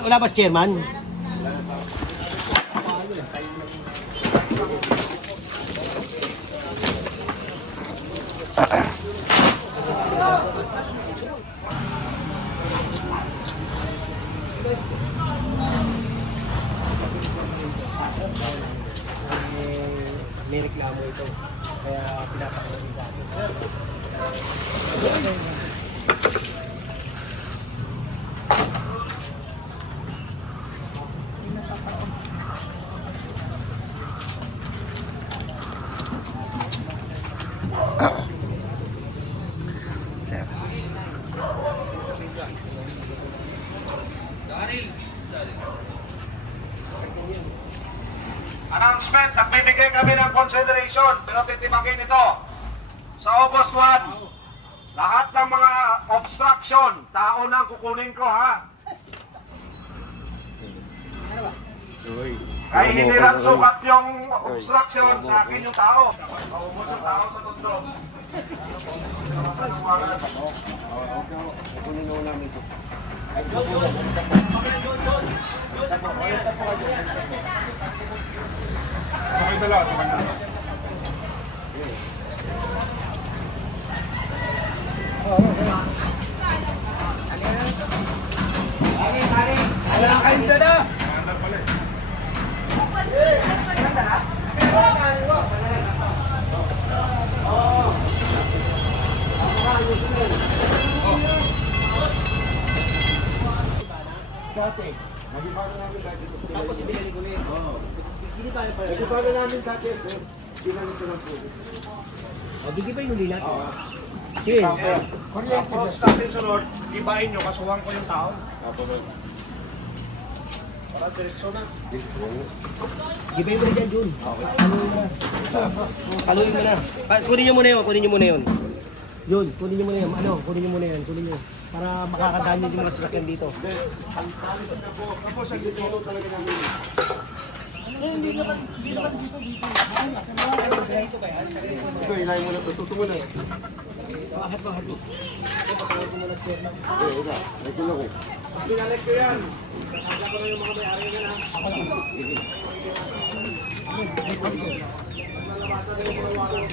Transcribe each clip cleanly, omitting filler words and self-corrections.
Wala ba si chairman? May reklamo ito. Kaya pinapakalamin natin. Announcement, nagbibigay kami ng consideration, pero titibagin ito. Sa August 1, lahat ng mga obstruction, tao na ang kukunin ko, ha? Kaya hindi lang sukat yung obstruction, sa akin yung tao. Maubos yung tao sa tondo. Kunin mo namin ito. Okay, dala. Dati. Nagipano namin dati. Tapos ibigay ko niya. Oo. Nagipano namin dati, sir. Binalik ko lang po. O, bigay pa yung huli natin. Sige. Tapos natin sunod, ibahin nyo, kasuhan ko yung tao. Para diretso na. Gibay mo na dyan, Jun. Kaluin mo na. Kunin nyo muna yun, kunin nyo muna yun. Yun, kunin nyo muna yun. Kunin nyo muna yun, kunin nyo. Para makakadaan nyo yung mga sasakyan dito. Tapos ang dito talaga namin. Hindi naman dito. Ito, ilayin mo na ito. Tuto mo na. Bahat. Ito, patawag ko muna sir. Ito lang eh. Pinalik ko yan. Nakakala ko na yung mga may-ari na na. Ako lang. Nalabasan na yung mga walang.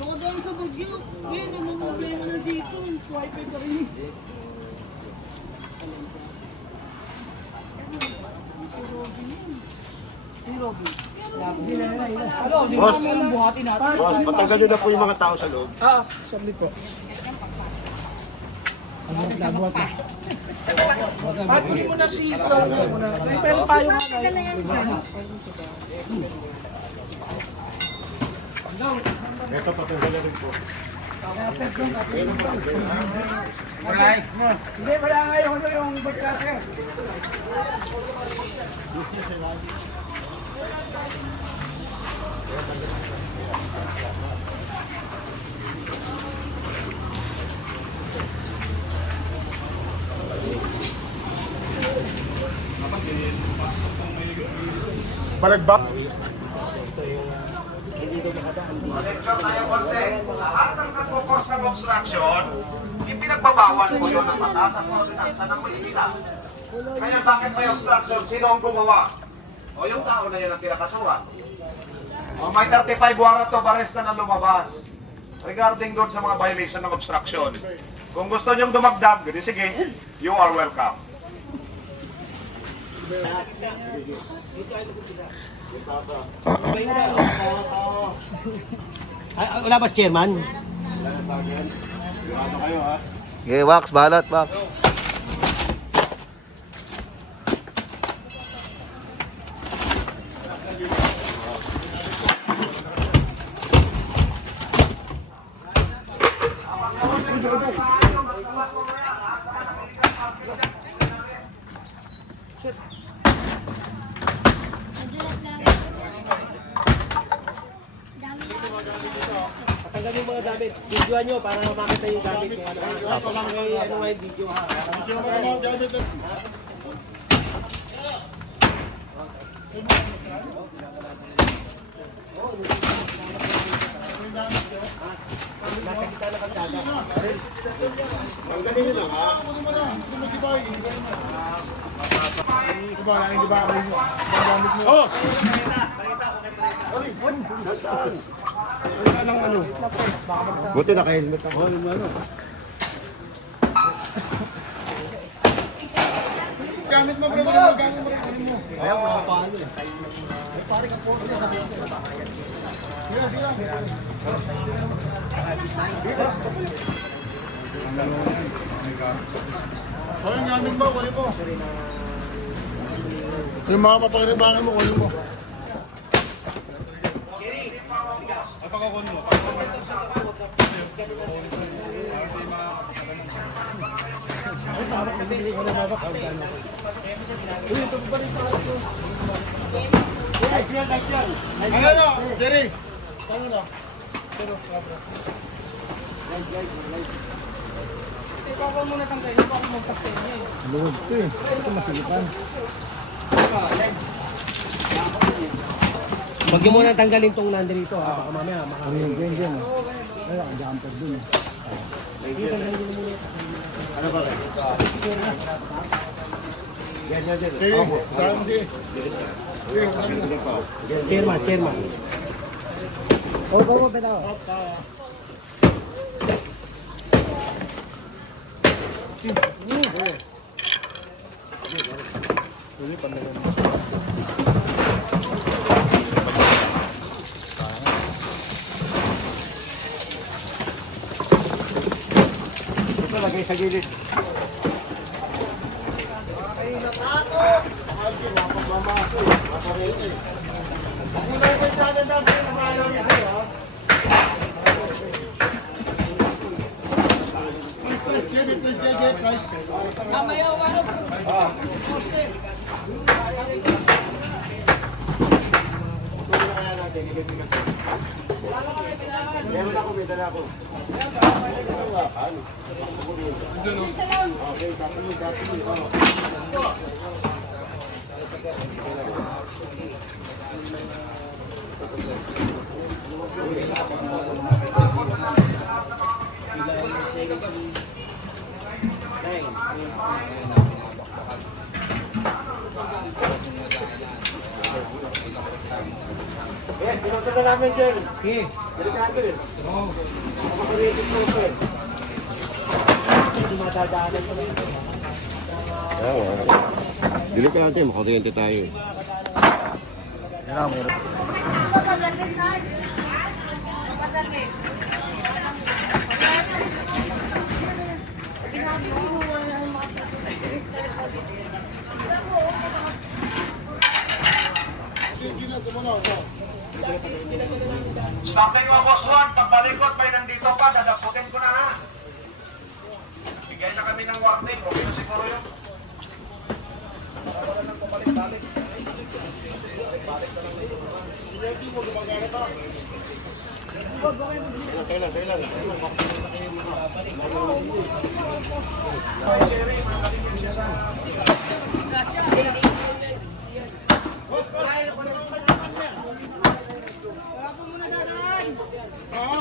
Baka dami sa bagyo. Ngayon, ang mga problema na dito. Wifi pa rin. Si Robin. Boss, boss, patanggalin na po yung mga tao sa loob. Sabli po. Patuloy mo na si Robin. Pero payo nga na. Ito, patanggalin rin po. Hindi, wala nga yung bagkakir. Balagbak. Connection tayo konti. Lahat ng nagpo-cause ng obstruction, ipinagbabawal ko yun ng batas at ordinansa ng Maynila. Kaya bakit may obstruction? Sino ang gumawa? O yung tao na yan ang pinakasuhan. O may 35 warrant of arrest na lumabas regarding doon sa mga violation ng obstruction. Kung gusto nyong dumagdag, di sige, you are welcome. Wala ba si chairman? Ano kayo ha? Okay, wax, balat, wax. Patanggal yung mga gamit. Videoan nyo para makita yung gamit. Kung ano nga yung video ha. Nasa kita na kalsada. Ang galing nila, ha? Oh! Buti naka-helmet ako. Gamit mo, bro. Gamit mo. Ayaw, mga paano eh. Oh, yung gamit mo, kunin mo. Yung mga papakiribangan mo, kunin mo. Ano na, Jerry? Ano na? Ikaw muna tanggalin ko ako magpapin niya eh. Lord ko eh. Ito masilipan. Huwag niyo muna tanggalin tong nandito ha. Baka mamaya makakalimutan. Ayun, dyan. Ay, ang jumper dun. Ano ba kayo? Yan. Chairman. Go, bitaw. Ito lagay sa gilid. Mamaya wala po. Meron ako, may dala ako. Okay, dati. Ayan, pinunta na namin, Jen. Okay. Delikado eh. Oo. Makakulitin ko ito eh. Dumadadaanan ko na ito. Delikado eh, makakulitin tayo eh. Stop kayo ang boss 1. Pagbalikot, may nandito pa. Dadaputin ko na ha. Bigay na kami ng warning. Okay na siguro yun. Kailan.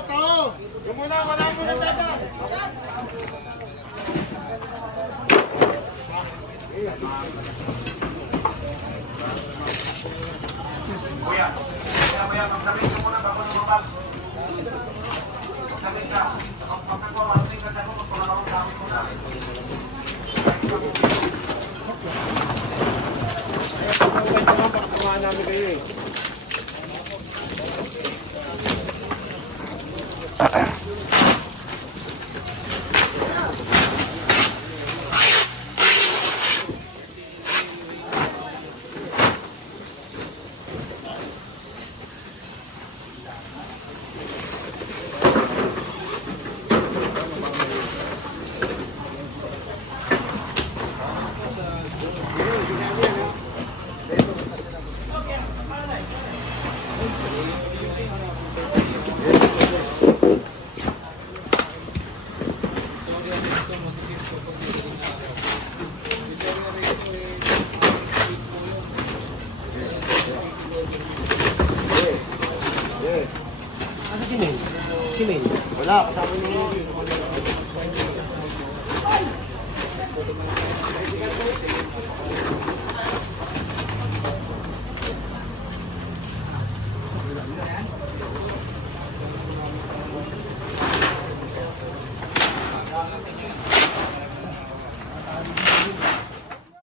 Tao! Yung muna, wala mo na dadaan. Kuya, magsabihin ko muna bago lumabas. Magsabihin ka. Kapag ko, magsabihin ka sa ako, magpapakawang sabi ko na. Pagkakuhaan namin kayo eh. si Mel. Si Mel. Wala, kasama niya yun.